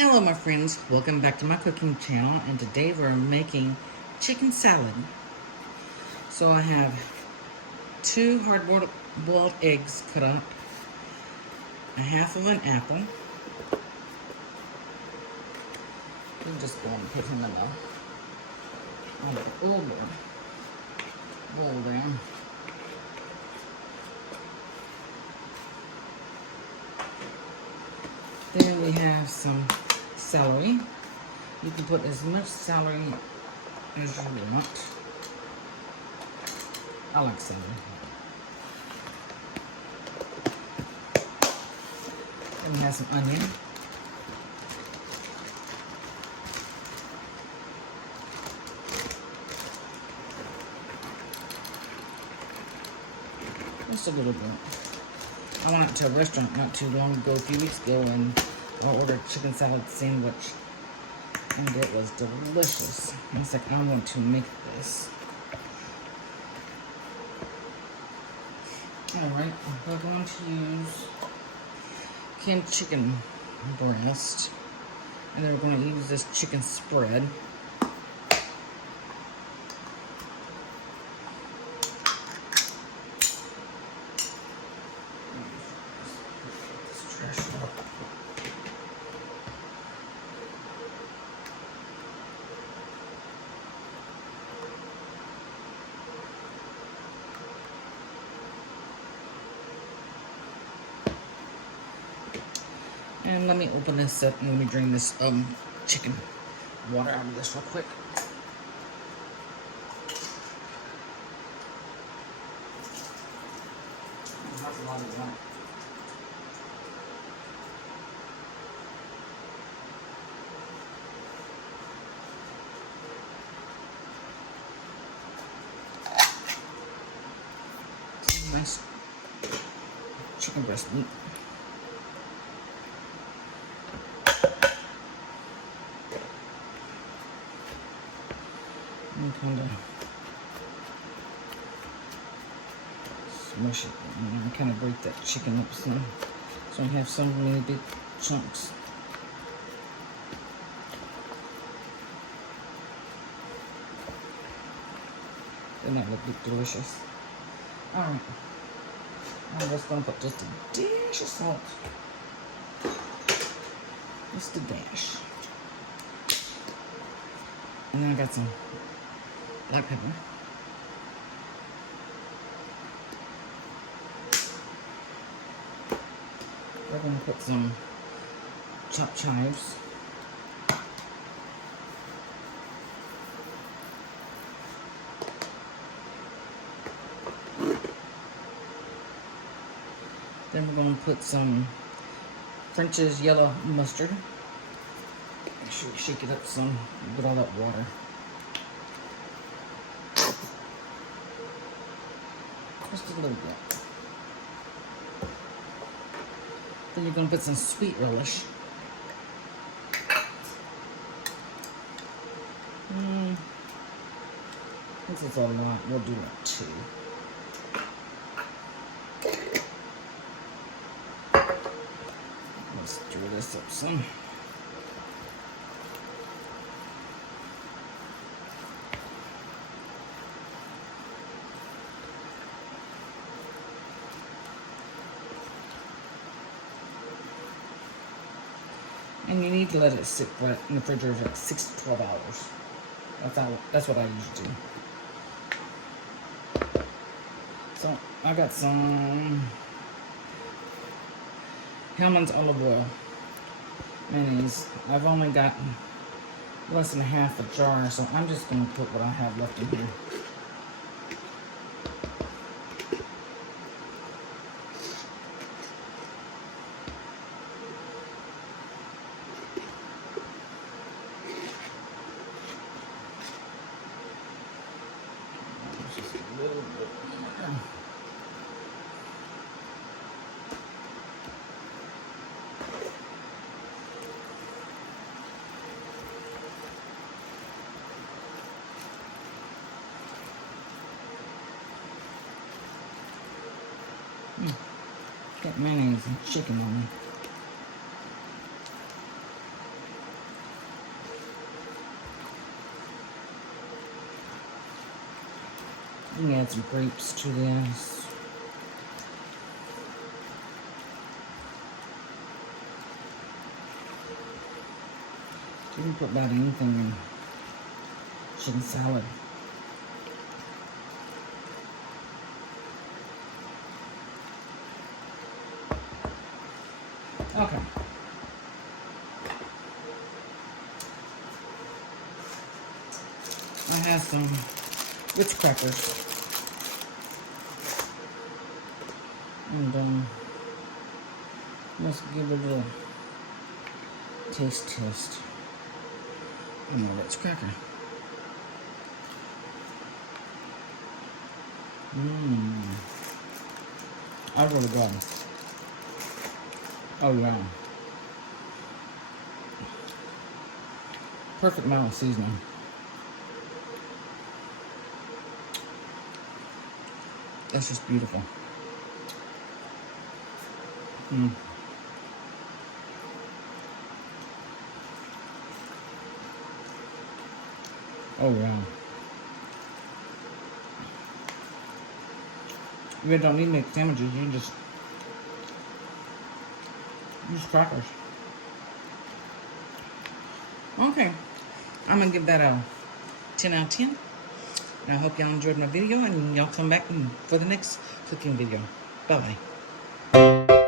Hello my friends, welcome back to my cooking channel, and today we're making chicken salad. So I have 2 hard-boiled eggs cut up, a half of an apple. I'm just going to put him in the bowl there. Then we have some celery. You can put as much celery as you want. I like celery. Then we have some onion. Just a little bit. I went to a restaurant not too long ago, a few weeks ago, and I ordered a chicken salad sandwich, and it was delicious. I was like, I want to make this. Alright, we're going to use canned chicken breast, and then we're going to use this chicken spread. And let me open this up and let me drain this chicken water out of this real quick. That's a lot of water. Nice chicken breast meat. And kind of smush it, and kind of break that chicken up some, so I have some really big chunks. Then that look delicious. Alright, I'm just going to put just a dash of salt. Just a dash. And then I got some black pepper. We're going to put some chopped chives. Then we're going to put some French's yellow mustard. Make sure you shake it up some, get all that water. Just a little bit. Then you're going to put some sweet relish. This is a lot. We'll do like 2. Let's stir this up some. And you need to let it sit right in the refrigerator for like 6 to 12 hours. That's what I usually do. So I got some Hellmann's olive oil mayonnaise. I've only got less than half a jar, so I'm just going to put what I have left in here. Just a little bit more. Got mayonnaise and chicken on me. You can add some grapes to this. You can put about anything in chicken salad. Okay. I have some Ritz crackers. And let's give it a little taste. And a Ritz cracker. I really good. Oh yeah. Perfect amount of seasoning. That's just beautiful. Oh yeah. You don't need to make sandwiches, you can just use crackers. Okay. I'm gonna give that a 10 out of 10. And I hope y'all enjoyed my video and y'all come back for the next cooking video. Bye-bye.